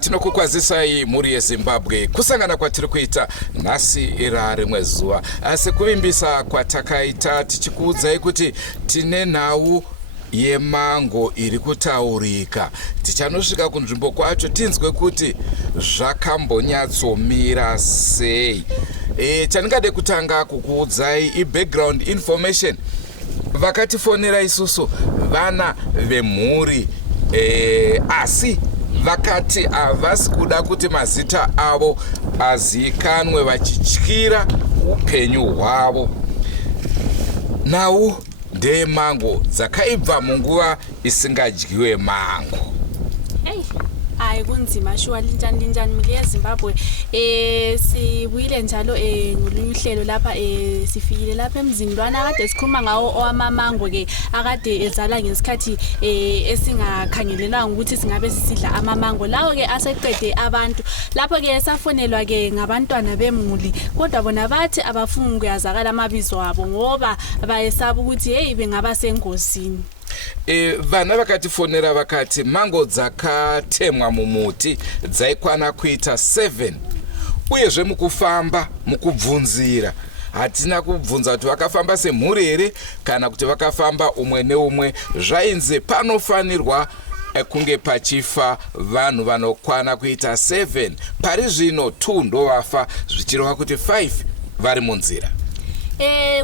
Tinokukwazisai muri yeZimbabwe kusangana kwatiri kuita nhasi ira rimwe zuva. Sekuvimbisa kwatakaita tichikuudzai kuti tine nhau yemango iri kutaurika. Tichanosvika kunzvimbo kwacho tinzwe kuti zvakambonyatsomira sei. Chandingade kutanga kukuudzai i-background information. Vakatifonera isusu vana vemhuri asi vakati havasi kuda kuti mazita avo azikanwe vachityira upenyu hwavo. Nhau ndeyemango dzakaibva munguva isingadyiwe mango. Hayi kunzima shuwa linjani muli yeZimbabwe. Sibuyile njalo ngoluhlelo lapha sifikile lapha emzini lwana kade sikhuluma ngawo owamamango ke akade ezala ngesikhathi esingakhangelelanga ukuthi singabe sisidla amamango lawo ke aseqede abantu. Lapho ke safonelwa ke ngabantwana bemuli kodwa bona bathi abafuni ukuyazakala amabizo abo ngoba bayesaba ukuthi hey bengaba sengozini. Vana vakatifonera vakati mango dzakatemwa mumuti dzaikwana kuita 7 uyezve mukufamba mukubvunzira hatina kubvunza kuti vakafamba semhuri here kana kuti vakafamba umwe neumwe. Zvainzi panofanirwa kunge pachifa vanhu vanokwana kuita 7. Pari zvino 2 ndovafa zvichireva kuti 5 vari munzira.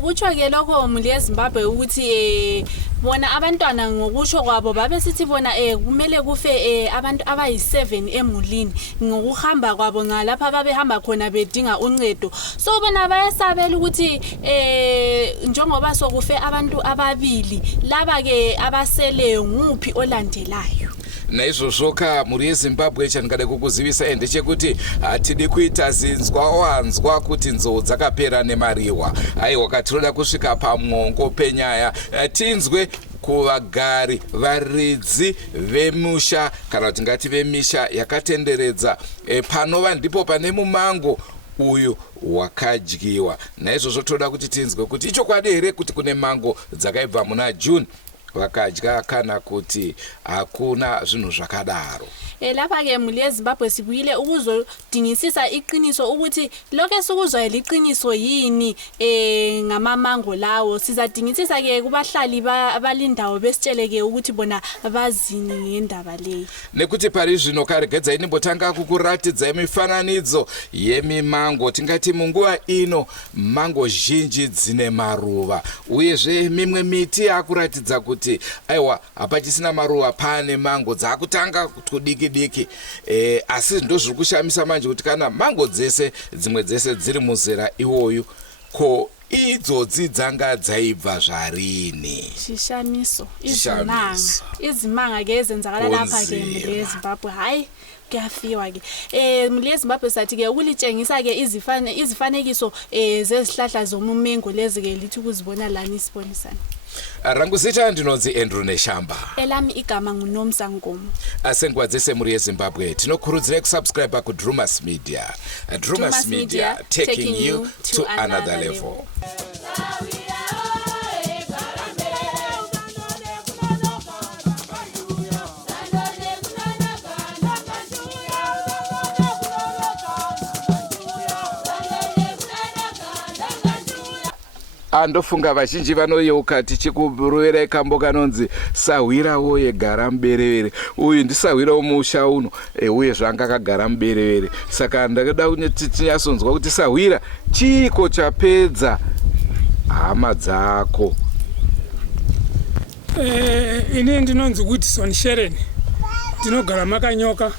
Kutsho ke lokho muli yeZimbabwe ukuthi bona abantwana ngokusho kwabo babe sithi bona kumele kufe abantu abayi7 emulini ngokuhamba kwabo ngalapha babehamba khona bedinga uncedo. So bona bayasabela ukuthi njengoba sokufe abantu ababili laba ke abaseleyo nguphi olandelayo. Naizvozvoka muri yeZimbabwe chandingade kukuzivisa ndechekuti hatidi kuita zinzwa wanzwa kuti nzou dzakapera nemariwa. Aiwa katinoda kusvika pamwongo penyaya tinzwe kuvagari varidzi vemusha kana kuti ngati vemisha yakatenderedza panova ndipo pane mumango uyu wakadyiwa. Naizvozvo toda kuti tinzwe kuti ichokwadi here kuti kune mango dzakaibva muna June vakadya kana kuti hakuna zvinhu zvakadaro. Lapha ke muli yeZimbabwe sibuyile ukuzodingisisa iqiniso ukuthi lokho sikuzwa liqiniso yini ngamamango lawo. Sizadingisisa ke kubahlali abalindawo besitsheleke ukuthi bona bazini ngendaba leyi. Nekuti pari zvino karegedza inimbotanga kukuratidza imifananidzo yemimango. Tingati munguva ino mango zhinji dzine maruva uyezve mimwe miti yakuratidza kuti aiwa hapachisina maruva pane mango dzakutanga kudiki asi ndo zviri kushamisa manje kuti kana mango dzese dzimwe dzese dziri muzera iwoyu ko idzodzi dzanga dzaibva zvarini. Shishamiso izimanga ke ezenzakala lapha ke muli yeZimbabwe. Hayi kuyafiwa ke muli yeZimbabwe sathi ke ukulitshengisa ke izifanekiso zezihlahla zomumengo lezi ke lithi ukuzibona lani isibonisana. Rangu zita ndinonzi Andrew Neshamba. Elami igama nguNomsa Ngomo. Asengwadzese muri yeZimbabwe tinokurudzira kusubscribe kuDrumas Media. Drumas Media taking you to another level. Andofunga vazhinji vanoyeuka tichikurovera kambo kanonzi Sahwira woye gara muberevere. Uyu ndiSahwira womusha uno uye zvanga akagara muberevere. Saka ndakada kuti tinyatsonzwa kuti Sahwira chiko chapedza hama dzako. Ini ndinonzi kuti Sonsheren ndinogara makanyoka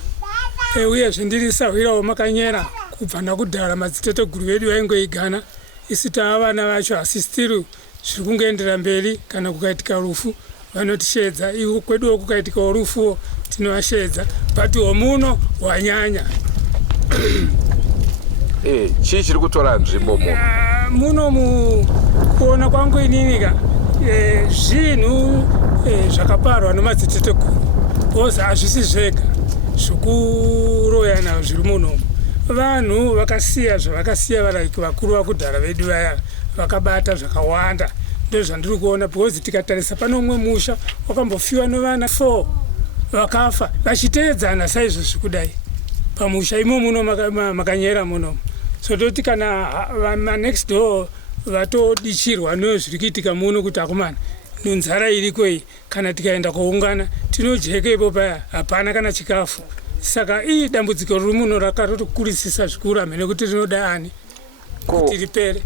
uyezve ndiri Sahwira womakanyera kubva nakudhara madziteteguru vedu vaingoigana. Isi vana vacho asistiri zviri kungoendera mberi kana kukaitika rufu vanotishedza. Iwo kweduwo kukaitika rufuwo tinovashedza but womuno wanyanya. Chii chiri kutora nzvimbo muno mukuona kwangu ininika zvinhu zvakaparwa nemadziteteguru koza hazvisi zvega zvokuroyana zviri muno. Vanhu vakasiya zvavakasiya varayiki vakuru vakudhara vedu vaya vakabata zvakawanda. Ndo zvandiri kuona because tikatarisa pano umwe musha wakambofiwa nevana 4 vakafa vachiteedzana saizvozvi kudai. pamusha imo muno makanyera muno. So toti kana next door vatodichirwa nezviri kuitika muno kuti akomana nzara iriko iyi kana tikaenda koungana tinojeka ipo paya hapana kana chikafu. Saka iyi dambudziko riri muno rakatokurisisa zvikuru hamene kuti rinoda ani kuti ripere.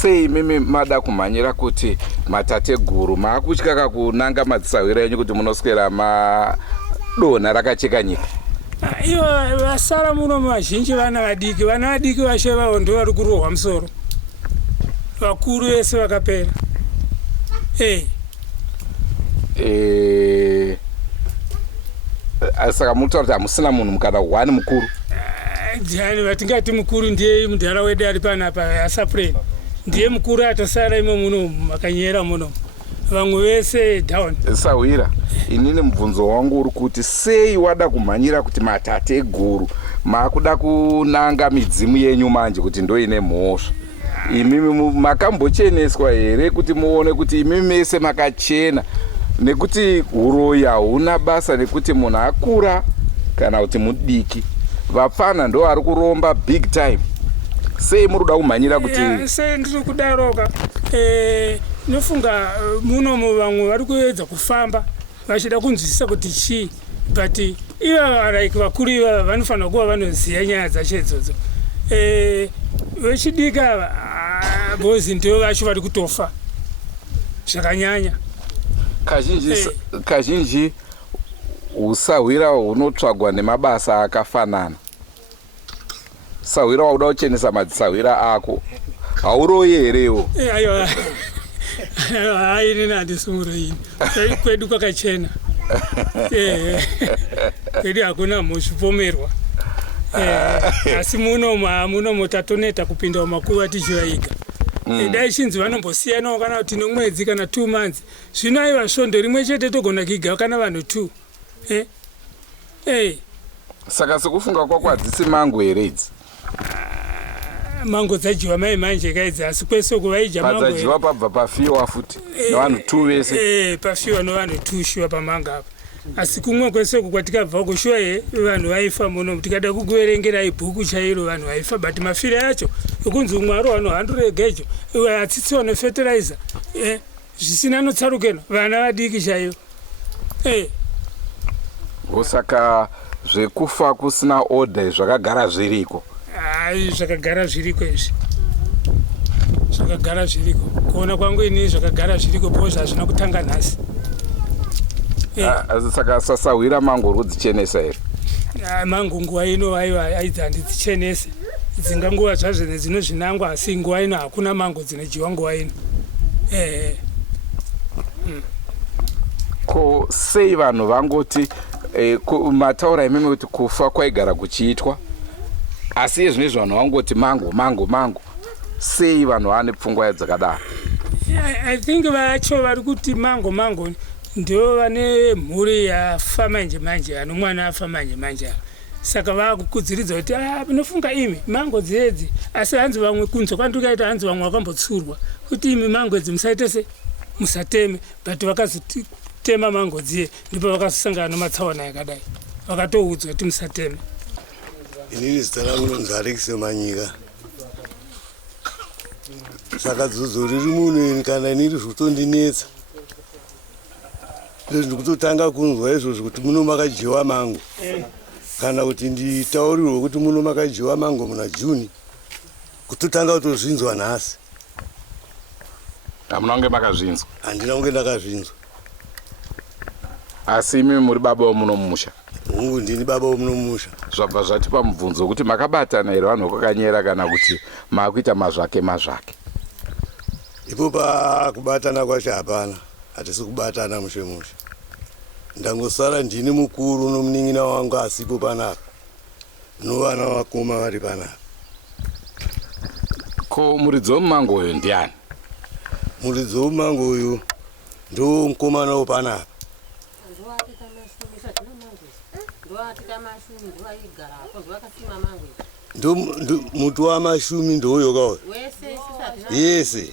Sei mimi mada kumhanyira kuti matateguru maakutyaka kunanga madzisawira enyu kuti munoswera madonha rakacheka nyika? Ivo vasara muno vazhinji vana vadiki vashe vavo ndo vari kurohwa musoro, vakuru vese vakapera. Saka mutaura kuti hamusina munhu mukana hwani mukuru? Jani vatingati mukuru ndiye mudhara wedu ari panapa asapureni, ndiye mukuru atosara imo muno makanyera muno, vamwe vese down. Sawira, inini mubvunzo wangu uri kuti sei wada kumhanyira kuti matateguru maakuda kunanga midzimu yenyu manje kuti ndo ine mhosva? Imimi makambocheneswa here kuti muone kuti imimi mese makachena, nekuti uroyi hauna basa, nekuti munhu akura kana kuti mudiki, vapfana ndo ari kuromba big time? Sei muri kuda kumhanyira kuti? Sei ndiri kudaroka, nofunga muno vamwe vari kuedza kufamba vachida kunzwisisa kuti chii, but iva like vakuru iva vanofanira kuva vanoziva nyaya dzacho idzodzo. Vechidika bozi ndivo vacho vari kutofa zvakanyanya. Kazhinji usahwira hunotsvagwa nemabasa akafanana. Sahwira wakuda kuchenesa madzisahwira ako, hauroyi herewo? Aiwa, inini handisimuroyi, kwedu kwakachena. Kwedu hakuna muzvipomerwa. Asi munomo tatoneta kupinda mumakuva tichivaiga. Dai chinzi vanombosiyanawo kana kuti nomwedzi kana 2 months. Zvino aiva svondo rimwe chete togona kuiga kana vanhu 2. Saka sekufunga kwako hadzisi mango here idzi? Mango dzadyiwa mai manje kaidzi, asi kwese kuvaidya mango padzajiwa pabva pafiwa futi nevanhu 2 vese? Pafiwa nevanhu 2 shuwa pamanga apa. Asi kumwe kwese kwatikabva kushuwa vanhu vaifa muno, tikada kukuverengerai bhuku chairo vanhu vaifa, but mafire acho ekunzi Mwari anohandurega icho atsitsiwa nefertilizer zvisina notsarukeno, vana vadiki chaivo. Saka zvekufa kusina order zvakagara zviriko? Zvakagara zviriko izvi, zvakagara zviriko. Kuona kwangu ini zvakagara zviriko, because hazvina kutanga nhasi. Saka sasahwira mango rudzichenesa here? Mango nguva ino aidzi handidzichenese, dzinganguva zvazvo nedzinozvinangwa, asi nguva ino hakuna mango dzinodyiwa nguva ino. Ko sei vanhu vangoti mataura imimi kuti kufa kwaigara kuchiitwa, asi izvinezvi vanhu vangoti mango? Sei vanhu vane pfungwa dzakadaro? I think vacho vari kuti mango ndio vane mhuri yafa manje, ano mwana afa manje. Saka vakukudziridza kuti nofunga imi mango dzedzi, asi hanzi vamwe kunzwa kwandukaita hanzi vamwe vakambotsurwa kuti imi mango edzi musaite se musateme, but vakazotema mango dziye ndipo vakasangana nematsaona yakadai, vakatoudzwa kuti musateme. Inini zita rangu ndonzi Alex Manyika. Saka dzodzo riri muno kana inini zvotondinetsa. Ndikutotanga kunzwa izvozvo kuti muno makadyiwa mango, kana kuti nditaurirwe kuti muno makadyiwa mango muna Juni, kutotanga kutozvinzwa nhasi. Hamuna kunge makazvinzwa? Handina kunge ndakazvinzwa. Asi imi muri baba womuno mumusha? Hongu ndini baba womuno mumusha. Zvabva zvatipa mubvunzo kuti makabatana here vanhu kwakanyera kana kuti maakuita mazvake? Ipo pakubatana kwacho hapana, hatisi kubatana mushe. Ndangosara ndini mukuru nomunin'ina wangu asipo panapa, novana vakoma vari panapa. Ko muridzi womumango uyu ndiani? Muridzi womumango uyu ndo mukomana wopanapa. Ndo muti wamashumi ndoyo kauyo yese.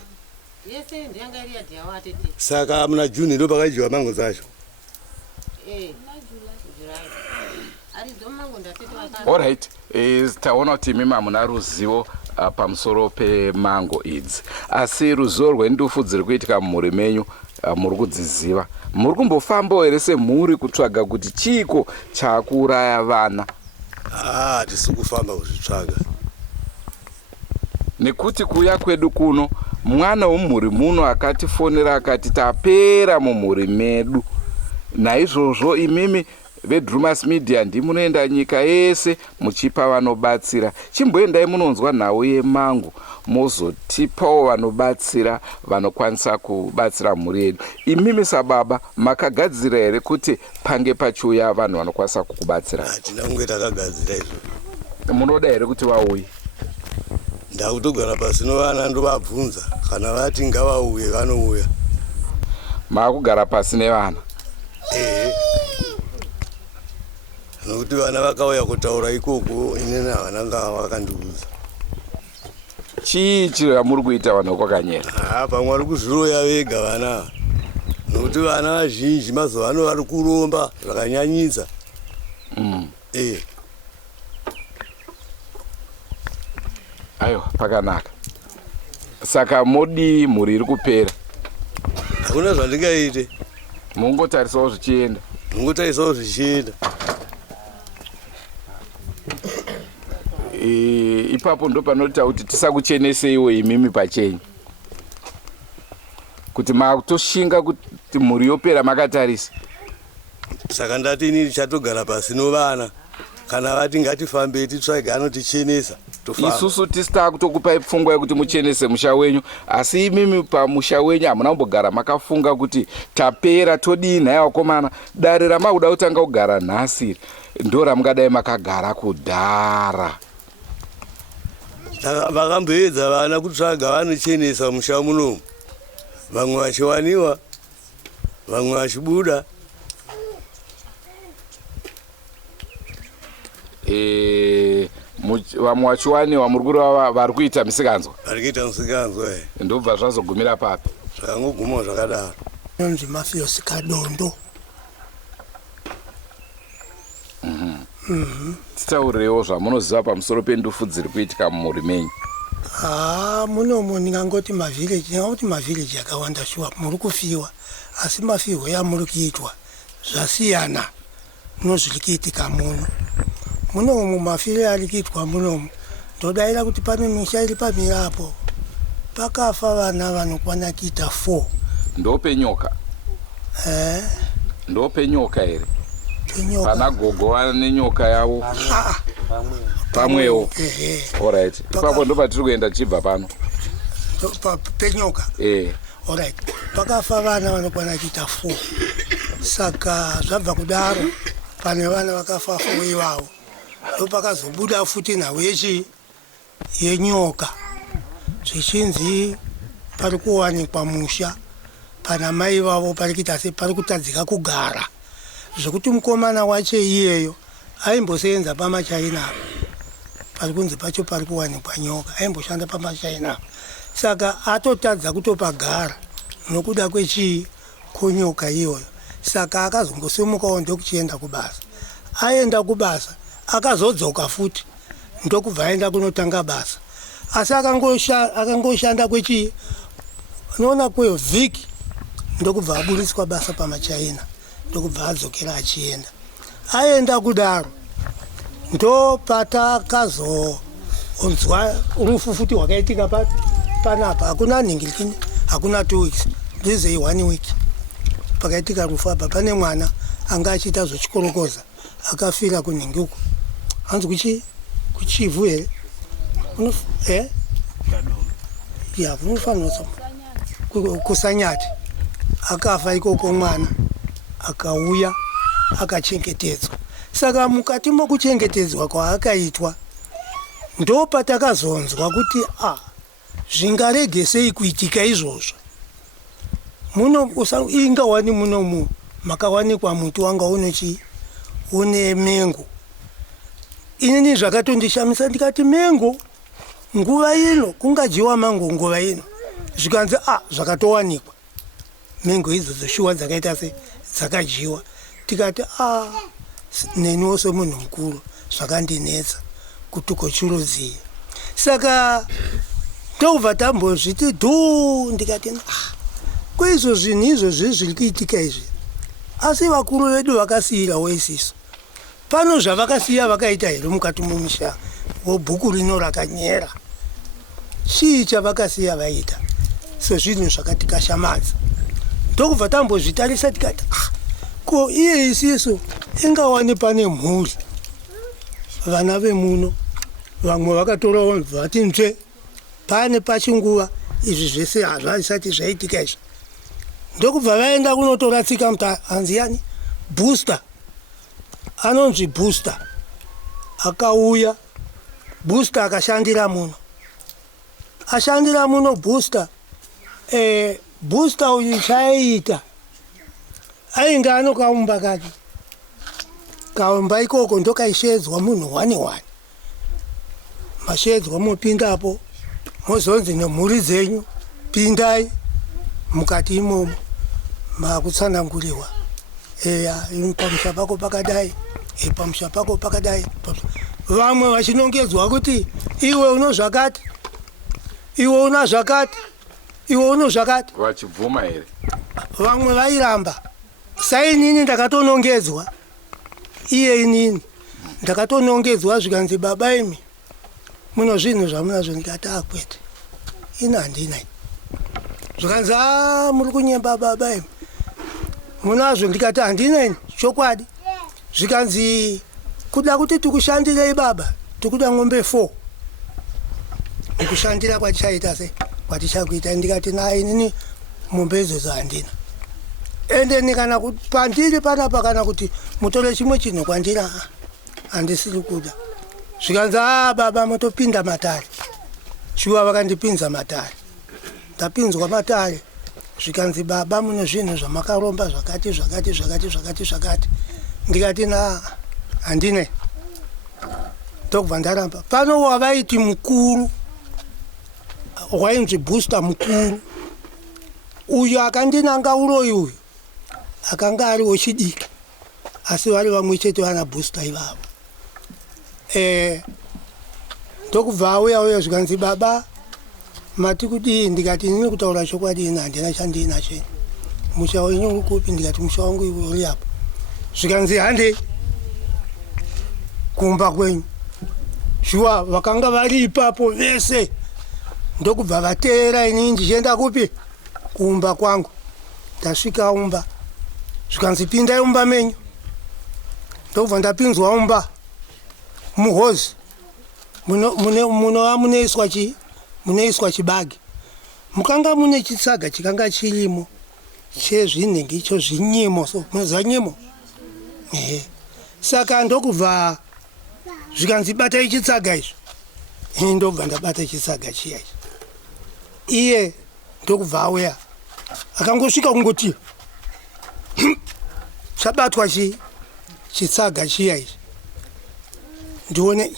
Saka muna Juni ndo pakadyiwa mango dzacho. Alright, taona kuti imi hamuna ruzivo pamusoro pemango idzi, asi ruzivo rwendufu dziri kuitika mumhuri menyu muri kudziziva. Muri kumbofambawo here semhuri kutsvaga kuti chiiko chakuuraya vana? Hatisi kufamba kuzvitsvaga, nekuti kuuya kwedu kuno mwana wemhuri muno akatifonera akati tapera mumhuri medu. Naizvozvo imimi veDrumas Media ndimunoenda nyika yese muchipa vanobatsira. Chimboendai munonzwa nhau yemango mozotipawo vanobatsira vanokwanisa kubatsira mhuri yedu. Imimi sababa makagadzira here kuti pange pachiuya vanhu vanokwanisa kukubatsira? hatina kunge takagadzira izvo. Munoda here kuti vauye? Ndakutogara pasi nevana ndovabvunza, kana vati ngavauye vanouya. Maakugara pasi nevana? Nokuti vana vakauya kutaura ikoko, inini havana nga vakandiudza. Chii chamuri kuita vanhu kwakanyera? Pamwe vari kuzviroya vega vana, nokuti vana vazhinji mazuva ano vari kuromba zvakanyanyisa. Aiwa, pakanaka. Saka modi mhuri iri kupera? Hakuna zvandingaite. Mungotarisawo zvichienda? Mungotarisawo zvichienda. Ipapo ndo panoita kuti tisakucheneseiwo imimi pachenyu, kuti makutoshinga kuti mhuri yopera makatarisa. Saka ndati ini ndichatogara pasi novana, kana vati ngatifambe titsvage anotichenesa tofamba. Isusu tisita kutokupai pfungwa yekuti muchenese musha wenyu, asi imimi pamusha wenyu hamuna kumbogara makafunga kuti tapera todii? Nhai vakomana, dare ramakuda kutanga kugara nhasi ndo ramungadai makagara kudhara. Vakamboedza vana kutsvaga vanochenesa musha munomu, vamwe vachiwaniwa, vamwe vachibuda. Vamwe vachiwaniwa muri kureva vari kuita misikanzwa? Vari kuita misikanzwa. Ndobva zvazogumira papi? Zvakangogumawo zvakadaro. Nonzi Mafios Kadondo. Titaurirewo zvamunoziva pamusoro pendufu dziri kuitika mumhuri menyu. Munomu ndingangoti mavhileji akawanda shuwa muri kufiwa, asi mafirwo yamuri kuitwa zvasiyana nozviri kuitika muno. Munomu mafire ari kuitwa munomu, ndodaira kuti pane misha iri pamirapo pakafa vana vanokwana kuita 4. Ndopenyoka? Ndopenyoka here? Pana gogo ane nyoka yavo pamwewo. Alright. Ipapo ndo patiri kuenda chibva pano. Penyoka. Alright. Pakafa vana vanokwana kuita 4. Saka zvabva kudaro pane vana vakafa 4 ivavo. Ndopakazobuda futi nhau yenyoka. Zvichinzi pari kuwanikwa musha pana mai vavo pari kuita separi kutadzika kugara. Zvokuti mukomana wacho iyeyo aimbosenza pamachaina, pari kunzi pacho pari kuwanikwa nyoka, aimboshanda pamachaina. Saka atotadza kutopagara nokuda konyoka iyoyo. Saka akazongosimukawo ndokuchienda kubasa. Aenda kubasa akazodzoka futi ndokubva aenda kunotanga basa, asi akangoshanda noona kwevhiki ndokubva aburiswa basa pamachaina, ndokubva adzokera achienda. Aenda kudaro ndopatakazoonzwa rufu futi rwakaitika panapa. Hakuna nhingirikini, hakuna 2 weeks, this is 1 week pakaitika rufu apa. Pane mwana anga achiita zvochikorokoza akafira kunhingi uko, hanzi kuchivhu here unofanira kusanyati. Akafa ikoko mwana, akauya akachengetedzwa. Saka mukati mokuchengetedzwa kwaakaitwa ndopatakazonzwa kuti zvingarege sei kuitika izvozvo. Muno ingawani munomu makawanikwa muti wanga une mengo. Inini zvakatondishamisa, ndikati mengo nguva ino kungadyiwa mango nguva ino, zvikanzi zvakatowanikwa mengo idzodzo shuwa dzakaita dzakadyiwa. Tikati neniwo semunhu mukuru zvakandinetsa kuti ukochurudziye. Saka ndobva tambozviti dhuu ndikati kwaizvo zvinhu izvozvi zviri kuitika izvi, asi vakuru vedu vakasiyirawo isiso. Pano zvavakasiya vakaita here mukati mumusha webhuku rino rakanyera? Chii chavakasiya vaita? So zvinhu zvakatikashamadza. Ndokubva tambozvitarisa tikati ko iye isiso ingawani pane mhuri vana vemuno vamwe vakatorawo vati nzve pane pachinguva izvi zvese hazvisati zvaitika izvi. Ndokubva vaenda kunotora tsika muta hanziyani booster, anonzi booster, akauya booster akashandira muno, ashandira muno booster. Booster uyu chaiita ainge anokaumba kake, kaumba ikoko ndokaishedzwa munhu 1 mashedzwa mopindapo mozonzi nemhuri dzenyu pindai mukati imomo makutsananguriwa, pamusha pako pakadai, pamusha pako pakadai. Vamwe vachinongedzwa kuti iwe uno zvakati, iwe una zvakati, iwe uno zvakati, vachibvuma here? Vamwe vairamba. Sainini ndakatonongedzwa, iye inini ndakatonongedzwa zvikanzi baba imi muno zvinhu zvamunazvo, ndikati akwete ina handina. Zvikanzi muri kunyemba baba imi munazvo, ndikati handina chokwadi. Zvikanzi kuda kuti tikushandirei baba, tikuda ng'ombe 4 nikushandira kwatichaita sei, kwatichakuita. Ndikati inini mombe idzodzo handina, ende nikana pandiri panapa kana kuti mutore chimwe chinhu kwandira handisiri kuda. Zvikanzi baba motopinda matare. Shuwa vakandipinza matare, ndapinzwa matare. Zvikanzi baba muno zvinhu zvamakaromba zvakati zvakati zvakati zvakati zvakati. Ndikati handine. Ndokubva ndaramba. Pano wavaiti mukuru wainzi booster mukuru uyu akandinanga uroyi uyu akanga ariwo chidiki, asi vari vamwe chete vana booster ivavo. Ndokubva auya zvikanzi baba mati kudii? Ndikati inini kutaura chokwadi ina handina chandinacho. Musha wenyu uri kupi? Ndikati musha wangu uri apo. Zvikanzi hande kumba kwenyu. Shuwa vakanga vari ipapo vese. Ndokubva vateera inini ndichienda kupi? Kumba kwangu. Ndasvika umba, zvikanzi pindai umba menyu. Ndokubva ndapinzwa umba muhozi munoiswa munoiswa chibagi. Mukanga mune chitsaga chikanga chirimo chezvinenge icho zvinyimo, so munoziva nyimo. Saka ndokubva zvikanzi batai chitsaga izvo. Ndokubva ndabata chitsaga chiya ichi. Iye ndokubva auya akangosvika kungoti chabatwa chitsaga chiya ichi. Ndione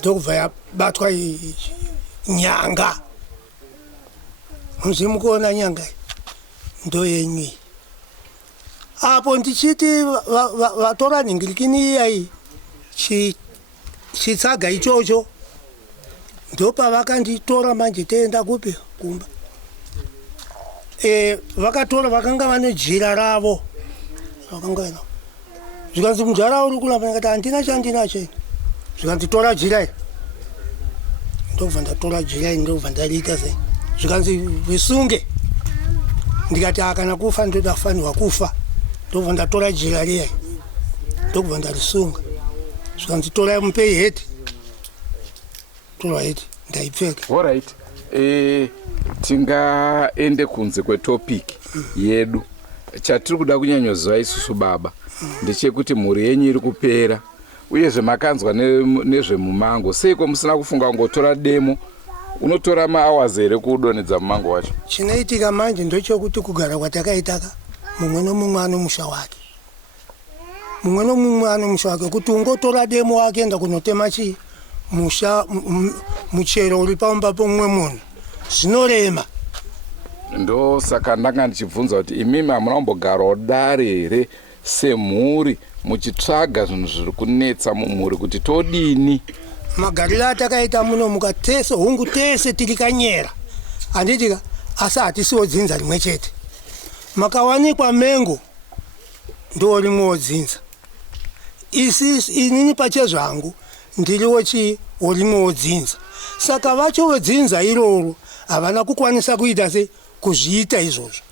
ndokubva yabatwa nyanga. Muzimukuona nyanga ndoyenyu. Apo ndichiti vatora nhingirikini iyai chitsaga ichocho, ndopavakanditora manje toenda kupi? Kumba. Vakatora vakanga vane jira ravo. Vakanga ino. Zvikanzi mujara uri kulamba, ndikati handina chandinacho. Zvikanzi tora jira iyi. Ndobva ndatora jira iyi, ndobva ndariita sei. Zvikanzi visunge. Ndikati kana kufa ndoda kufanirwa kufa. Ndobva ndatora jira riya. Ndobva ndarisunga. Zvikanzi tora mupei heti. Tora heti ndaipfeka. All right. Tingaende kunze kwetopic yedu. Chatiri kuda kunyanyoziva isusu baba ndechekuti mhuri yenyu iri kupera, uyezve makanzwa nezvemumango. Seiko musina kufunga kungotora demo? Unotora mahours here kudonedza mumango wacho? Chinoitika manje ndochokuti kugara kwatakaitaka mumwe nomumwe ano musha wake. Mumwe nomumwe ano musha wake, kuti ungotora demo wake enda kunotema musha muchero uri paumba pomumwe munhu zvinorema. Ndo saka ndanga ndichibvunza kuti imimi hamuna kumbogarawo dare here semhuri muchitsvaga zvinhu zviri kunetsa mumhuri kuti todini. magariro atakaita muno mukatese hungu tese tiri kanyera handitika asi hatisiwo dzinza rimwe chete. Makawanikwa mengo ndo rimwewo dzinza, inini pachezvangu ndiriwo rimwewo dzinza. Saka vachowo dzinza iroro havana kukwanisa kuita se kuzviita izvozvo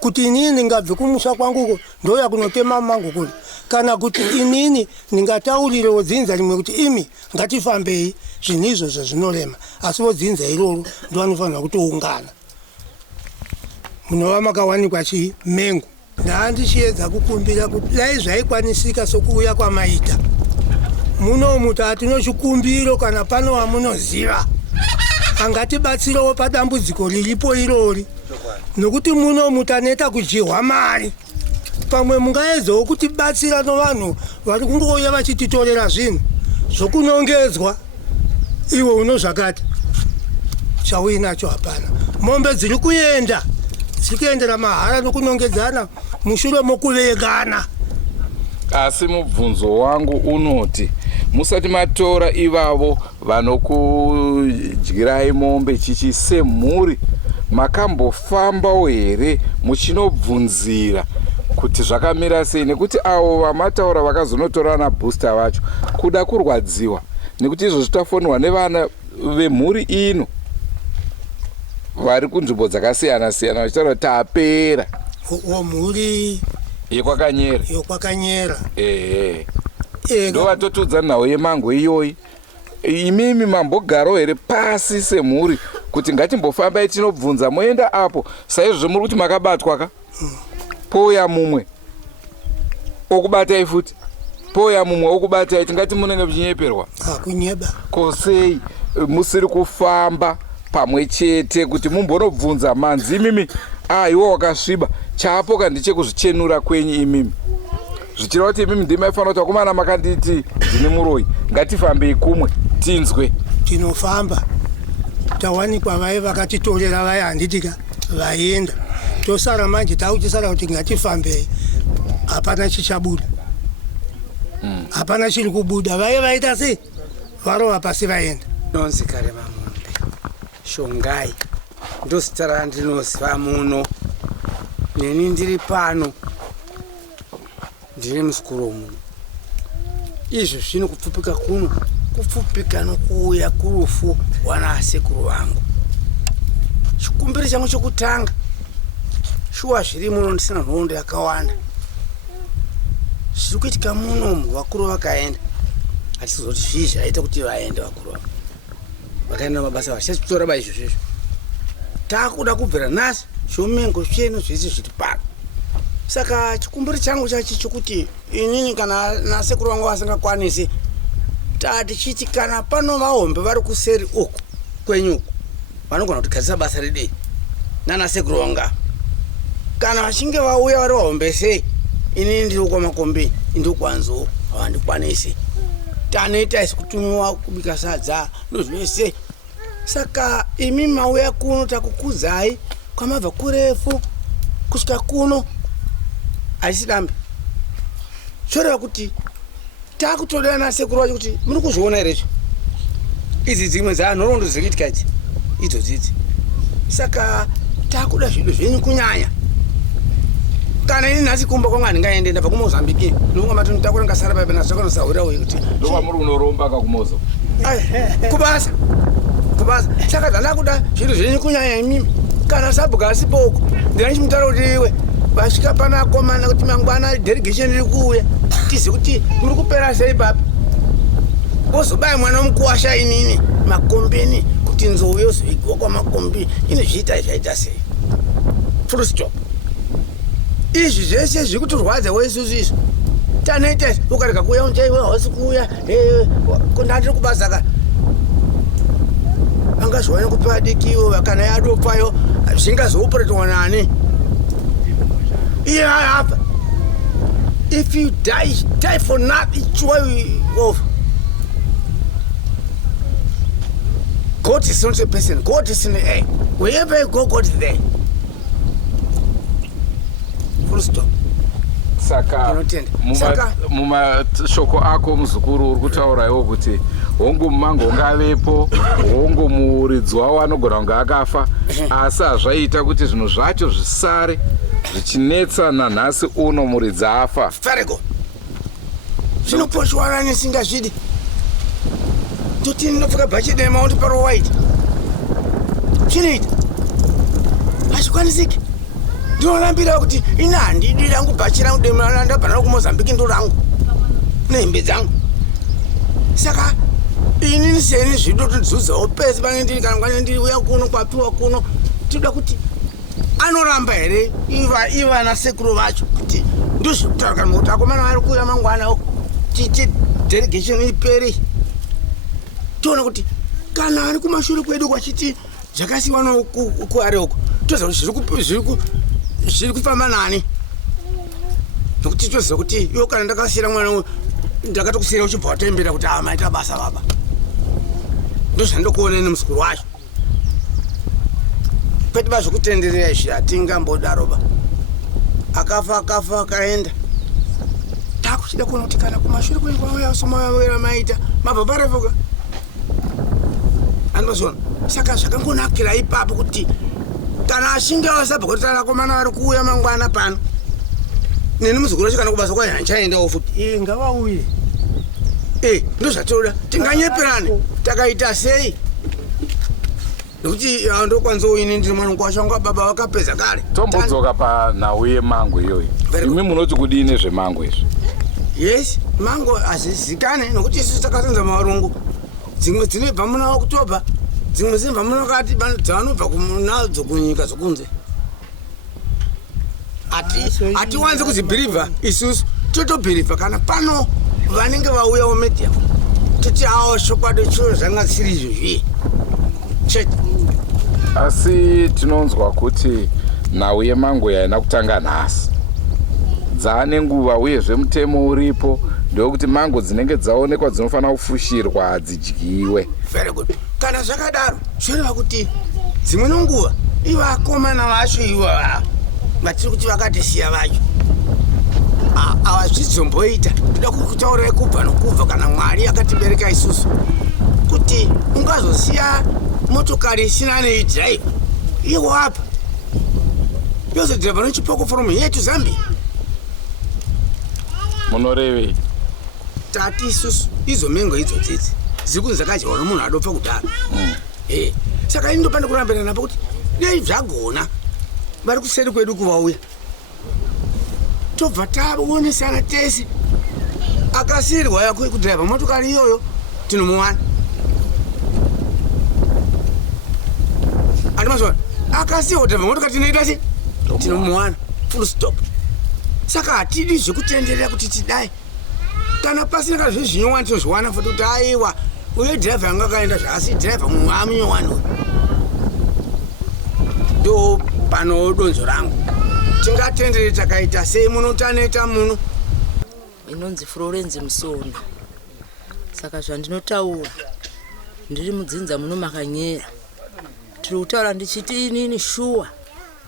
kuti inini ndingabve kumusha kwanguko ndoya kunotema mango kuri, kana kuti inini ndingataurirewo dzinza rimwe kuti imi ngatifambei zvinhu izvozvo zvinorema, asiwo dzinza iroro ndo vanofanira kutoungana. Munova makawanikwa mengo. Ndandichiedza kukumbira kuti dai zvaikwanisika sokuuya kwamaita munomu tatinochikumbiro kana pano wamunoziva angatibatsirewo padambudziko riripo irori, nokuti munomu taneta kujihwa mari. Pamwe mungaedzawo kutibatsira novanhu vari kungouya vachititorera zvinhu zvokunongedzwa, iwe unozvakati chauinacho hapana. Mombe dziri kuenda dzikuendera mahara nokunongedzana mushure mokuvegana. Asi mubvunzo wangu unoti musati matora ivavo vanokudyirai mombe chichi semhuri, makambofambawo here muchinobvunzira kuti zvakamira sei? Nekuti avo vamataura vakazonotora na booster vacho kuda kurwadziwa, nekuti izvo zvitafonwa nevana vemhuri ino vari kunzvimbo dzakasiyana siyana vachitaura kuti tapera mhuri yekwakanyera ndo vatotudza nhau yemango iyoyi. Imimi mambogarawo here pasi semhuri kuti ngatimbofambai tinobvunza moenda apo saizvozvo muri kuti makabatwa ka pouya mumwe okubatai futi pouya mumwe okubatai, tingati munenge muchinyeperwa kunyeba kosei musiri kufamba pamwe chete kuti mumbonobvunza manzi imimi iwe wakasviba chapoka ndichekuzvichenura kwenyu imimi zvichireva kuti imimi ndimaifanira kuti vakomana makanditi ndine muroi ngatifambei kumwe tinzwe. Tinofamba tawanikwa vai vakatitorera vai handitika vaenda tosara manje tauchisara kuti ngatifambei, hapana chichabuda hapana chiri kubuda. Vai vaita sei varova pasi vaenda. Nonzi kare vamombe Shongai ndozita randinoziva muno, neni ndiri pano ndiri musikuru muno. Izvo zvino kupfupika kuno kupfupika nokuuya kurufu wana sekuru vangu. Chikumbiro changu chokutanga shuwa zviri muno ndisina nhondo yakawanda zviri kuitika muno. Vakuru vakaenda hatizoti zvii zvaita kuti vaende. Vakuru vakaenda mabasa vachatora ba izvo zvizvo takuda kubvira nhasi shomengo zvenu zvese zviri pano. Saka chikumbiro changu chachi chokuti inini kana nasekuru vangu vasingakwanisi tichiti kana pano mahombe vari kuseri uku kwenyuku vanogona kutigadzisa basa ridei nanasekuru vanga, kana vachinge vauya vari vahombe sei inini ndiri kwamakombi ndiri kwanzo havandikwanisi tanoita isi kutumiwa kubika sadza nozvese. Saka imi mauya kuno takukudzai kwamabva kurefu kusvika kuno haisi dambe zvoreva kuti takutoda nasekuru vacho kuti muri kuzviona here izvo idzi dzimwe dzanhoroondo dzekuitika idzi idzodzidzi. Saka takuda zvinhu zvenyu kunyanya. Kana ini nhasi kumba kwangu handingaende ndabva kumozambiki ndonga mati nditakura ngasara paipa nazvakanosahurira uye kuti ndomamuri unoromba kakumozo kubasa. Saka dzandakuda zvinhu zvenyu kunyanya imimi. Kana sabhuka asipoko ndinachimutaura kuti iwe vasvika pana komana kuti mangwana delegation riri kuuya tizi kuti muri kupera sei papi ozobai mwana mukuwasha inini makombini kuti nzou yozoigwa kwamakombi ine zviita zvaita sei full stop. Izvi zvese zviri kutirwadza weisusu izvo tanoita ukarega kuuya unjaiwe hausi kuuya ndandiri kubasa ka angazviwana kupiwa dikiwo kana yadopayo zvingazoupuretiwa nani iye hapa. If you die for nothing, God is not a person. God is in the air. Wherever you go, God is there. Full stop. saka Ndinotenda. Saka mumashoko ako muzukuru uri kutaurawo kuti hongu mumango ungavepo, hongu muridzi wawo anogona kunge akafa, asi hazvaita kuti zvinhu zvacho zvisare zvichinetsa nanhasi uno muridzi afa. very good. Zvinoposhwana nisingazvidi. Toti ndinopfeka bhachi dema kuti paro white. Zvinoita. Hazvikwanisiki. Ndinorambira kuti ina handidi rangu bhachi rangu dema ndabva kuMozambique ndo rangu. Nehembe dzangu. Saka inini seni zvidotodzuzawo pesi pane ndiri kana kwani ndiri uya kuno kwapiwa kuno. Tinoda kuti anoramba here ivana sekuru vacho kuti ndozvekutaura kana kuti akomana vari kuuya mangwana titi delegation iperi. Tiona kuti kana ari kumashure kwedu kwachiti zvakasiwana kuari uko toziva kuti zviri kufamba nani, nokuti toziva kuti iwo kana ndakasiyira mwana ndakatokusiyira uchibva watembera kuti maita basa baba. Ndozvandokuoneni musikuru wacho kwete bazvokutenderera izvi hatingambodaroba. Akafa akaenda. Takuchida kuona kuti kana kumashure kwekwauya somawera maita mababa refuka andozona. Saka zvakangonakira ipapo kuti kana achinge asabva kuti tanakomana vari kuuya mangwana pano neni muzukuru wacho kana kubasa kwayo handichaendawo futi. Ngavauye. Ndozvatoda tinganyeperane takaita sei, nokuti ndokwanisa uini ndiri mwana kwacho anga baba vakapedza kare. Tombodzoka panhau yemango iyoyo. Imi munoti kudii nezvemango izvi? Yes, mango hazizikane nokuti isusu takatonza marungu. Dzimwe dzinobva muna October, dzimwe dzinobva muna kati dzavanobva kunadzo kunyika dzokunze. Hatiwanzi kuzibhirivha isusu, totobhirivha kana pano vanenge vauyawo media toti awo shokwadi chiro zvanga zvisiri izvozvi. Chete. Asi tinonzwa kuti nhau yemango yaina kutanga nhasi. Dzaane nguva uyezve mutemo uripo ndokuti mango dzinenge dzaonekwa dzinofanira kufushirwa hadzidyiwe. Very good. Kana zvakadaro zvoreva kuti dzimwe nenguva iva akomana vacho iva vatiri kuti vakatisiya vacho havazvizomboita. Toda kutaurirai kubva nokubva kana Mwari akatibereka isusu kuti ungazosiya motokari isina neidhiraivha iwo apa yozodhiraivha nechipoko from here to Zambia. Munorevei? Tati isusu izo mengo idzodzidzi ziri kunzi dzakadyiwa nomunhu adopfa kudhara. Saka ini ndopanda kurambirana napo kuti dei zvagona vari kuseri kwedu kuvauya tobva taonesana tese. Akasiyirwa kudhiraivha motokari iyoyo tinomuwana. Andimazvona akasiya kudhiraivha motokari tinoita sei? Tinomuwana full stop. Saka hatidi zvekutenderera kuti tidai kana pasina kana zvezvinyowani tinozviwana futi kuti aiwa uye dhiraivha yanga akaenda zvasi dhiraivha mumwe amunyowani uyu. Ndo pano donzo rangu tingatendere takaita sei muno taneta muno. Inonzi Florence Musona. Saka zvandinotaura ndiri mudzinza muno makanyera. Tiri kutaura ndichiti inini shuwa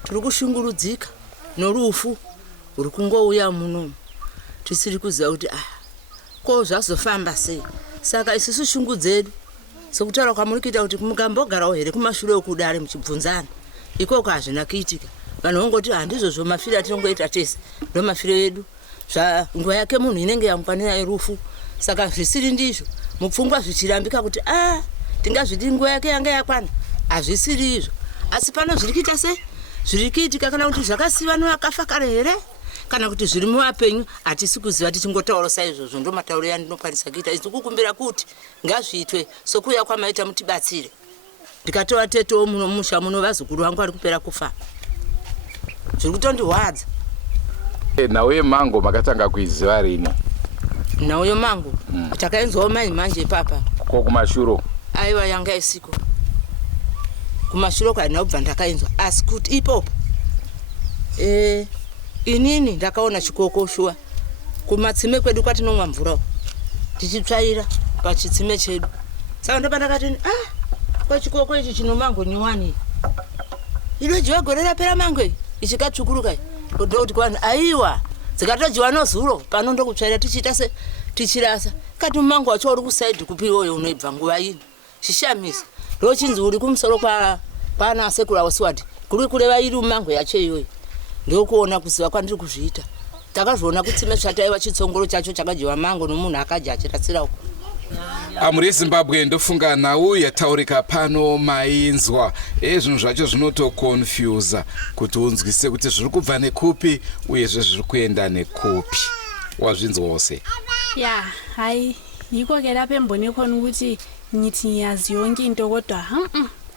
tiri kushungurudzika norufu uri kungouya muno. Tisiri kuziva kuti ko zvazofamba sei. Saka isusu shungu dzedu sokutaura kwamuri kuita kuti mukambogarawo here kumashure okudare muchibvunzana ikoko hazvina kuitika. Vanhu vongoti handizvo zvomafire atinongoita tese ndo mafire edu. Nguva yake munhu inenge yamukwanira irufu. Saka zvisiri ndizvo mupfungwa zvichirambika kuti tingazviti nguva yake yanga yakwana. Hazvisiri izvo. Asi pano zviri kuita sei? Zviri kuitika kana kuti zvakasiyiwa nevakafa kare here kana kuti zviri muvapenyu hatisi kuziva. Tichingotaura saizvozvo ndo matauro yandinokwanisa kuita. Izi kukumbira kuti ngazviitwe sokuuya kwamaita mutibatsire. Ndikatova tetewo muno musha muno vazukuru vangu vari kupera kufa. Zviri kutondihwadza. Nhau yemango makatanga kuiziva rini? Nhau yemango takainzwawo manje ipapa. Ko kumashuro? Aiwa yanga isiko. Kumashuro kwaina kubva ndakainzwa asi kuti ipopo inini ndakaona chikoko shuwa kumatsime kwedu kwatinomwa mvura tichitsvaira pachitsime chedu. Saka ndopa ndakati kwa chikoko ichi chino mango nyowani inojiwa gore rapera mango ichikatsvukuruka ndoti kwani aiwa dzikatodyiwa nozuro pano ndokutsvaira tichirasa kati mumango wacho uri kusaidhi kupi iwoyo unoibva nguva ino shishamisa ndochinzi uri kumusoro kwana sekura wasiwati kuri kureva iri mumango yacho iyoyo ndokuona kuziva kwandiri kuzviita takazviona kutsime zvataiva chitsongoro chacho chakadyiwa mango nomunhu akadya achiratsira uko. Muri yeZimbabwe ndofunga nhau yataurika pano mainzwa zvinhu zvacho zvinotokonfyuza kuti unzwise kuti zviri kubva nekupi uyezve zviri kuenda nekupi. Wazvinzwawo sei? Ya hai yiko ke lapha embonekho ukuthi ngithi ngiyazi yonke into kodwa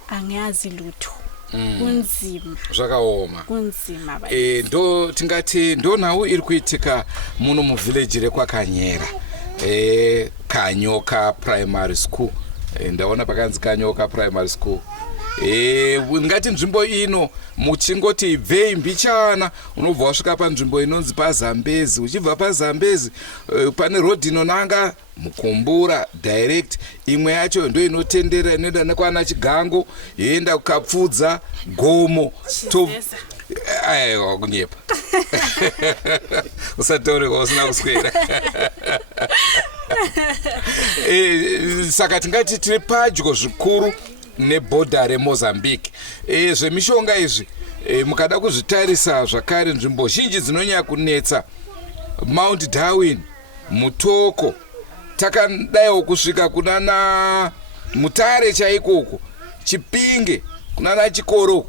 angiyazi lutho. Kunzima. Zvakaoma. Kunzima ndo tingati ndo nhau iri kuitika muno muvillage rekwakanyera. Kanyoka Primary School. Ndaona pakanzi Kanyoka Primary School. Ngati nzvimbo ino muchingoti ibvei mbichana unobva wasvika panzvimbo inonzi paZambezi. Uchibva paZambezi pane road inonanga Mukumbura direct, imwe yacho ndo inotendera inoenda nekwana Chigango yoenda kukapfudza Gomo to aiwa kunyepa. Usataurika usina kuswera. Saka tingati tiri padyo zvikuru nebhodha reMozambique. Zvemishonga izvi mukada kuzvitarisa zvakare nzvimbo zhinji dzinonyanya kunetsa Mount Darwin, Mutoko, takadaiwo kusvika kunana Mutare chaikoko, Chipinge, kunana Chikoro.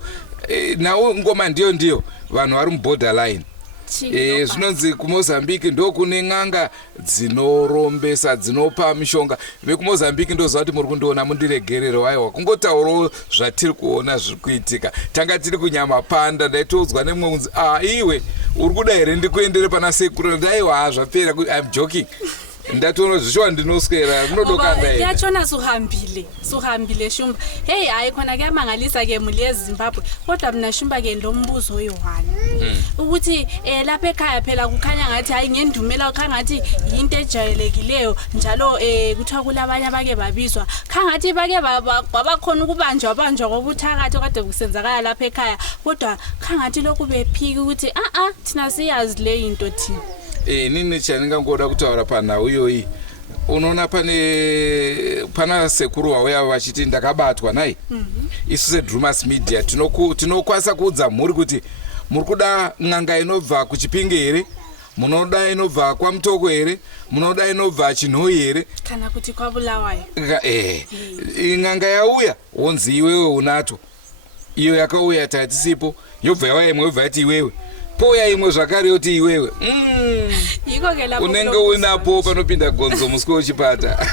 Nawo ngoma ndiyo vanhu vari muborderline. Zvinonzi kuMozambique ndo kune n'anga dzinorombesa dzinopa mishonga. VekuMozambique ndoziva kuti muri kundiona mundiregerero aiwa kungotaurawo zvatiri kuona zviri kuitika. Tanga tiri kuNyamapanda ndaitoudzwa nemumwe unzi iwe uri kuda here ndikuendere pana sekuru ndaiwa zvapera. I'm joking. Ndatoona zvishowa ndinoswera munodokanda here. Yachona suhambile shumba. Hey hayi khona kuyamangalisa ke muli yeZimbabwe kodwa mina shumba ke ndombuzo oyi-1 ukuthi lapha ekhaya phela kukhanya ngathi hayi ngendumela kukhanya ngathi into ejayelekileyo njalo kuthiwa kulabanye abake babizwa khanya ngathi bake babakhona ukubanjwa ngobuthakathi kade kusenzakala lapha ekhaya kodwa khanya ngathi lokhu bephika ukuthi thina siyazi le into thina. Nini chaningangoda kutaura panhau iyoyi unoona pana sekuru wauya vachiti ndakabatwa nai. Isu seDrumas Media tinokwanisa kuudza mhuri kuti muri kuda n'anga inobva kuChipinge here, munoda inobva kwaMutoko here, munoda inobva Chinhoi here, kana kuti kwaBulawayo. N'anga yauya wonzi iwewe unato, iyo yakauya tatisipo yobva yauya imwe yobva yati iwewe poya imwe zvakare yoti iwewe unenge unapo panopinda gonzo muswe uchipata.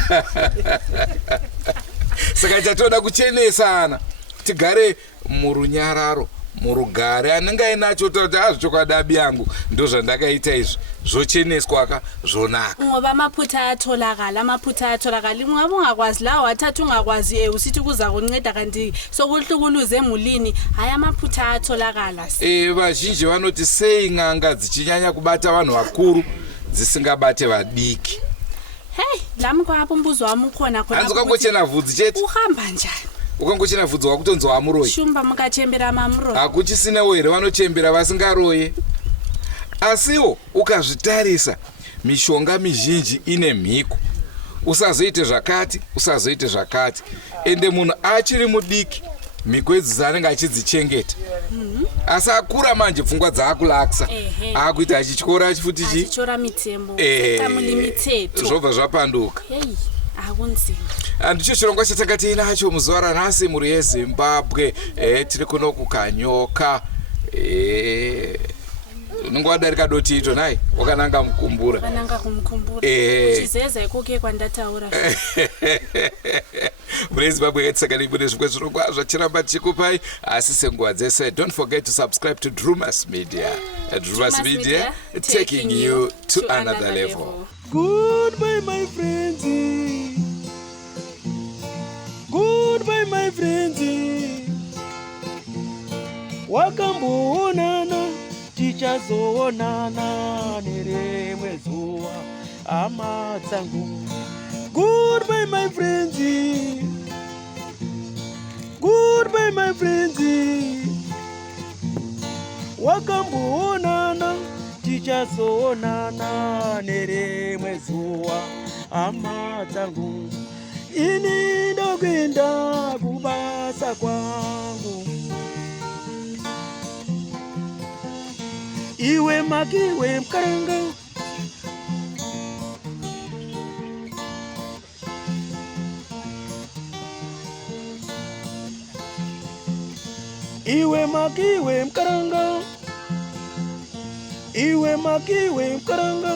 Saka tatoda kuchenesana tigare murunyararo murugare anenge ainacho toti azvichokwadabi yangu ndo zvandakaita izvi zvocheneswa zvonaka. Ngoba amaphutha atholakala imwe ngabe ungakwazi lawo wathatha ungakwazi usithi kuza kunceda kanti sokuhlukuluza emulini hayi amaphutha atholakala. Vazhinji vanoti sei n'anga dzichinyanya kubata vanhu vakuru dzisingabate vadiki. Hey lami kwapo umbuzo wami ukhona khona. Hanzi ukangochena vhudzi chete. Uhamba njani? Ukangochena vhudzi wakutonzi wamuroyi. Shumba mukachembera mamuroyi. Hakuchisinewo here vanochembera vasingaroye. Asiwo ukazvitarisa mishonga mizhinji ine mhiko. Usazoite zvakati. Ende munhu achiri mudiki mhiko idzi dzaanenge achidzichengeta. Asi akura manje pfungwa dzaakulaksa. Akuita achityora futi achityora mitembo. Zvobva zvapanduka. Akunzima. Ndicho chirongwa chatanga tiinacho muzuva ranhasi muri yeZimbabwe. Tiri kuno kuKanyoka. Unenge wadarika doti ito nai wakananga Mukumbura. Chizeza ikoke kwandataura. Muri yeZimbabwe yatsaka libune zvimwe zvirongwa zvachiramba chikupai asi senguva dzese. Don't forget to subscribe to Drumas Media. Drumas Media taking you to another level. Goodbye my friends. Goodbye my friends. Wakamboonana tichazoonana nerimwe zuva hama dzangu. Goodbye my friends. Goodbye my friends. Wakamboonana ticha tichazoonana nerimwe zuwa hama dzangu ini ndokuenda kubasa kwangu iwe makiwe mkaranga iwe makiwe mkaranga iwe makiwe mkaranga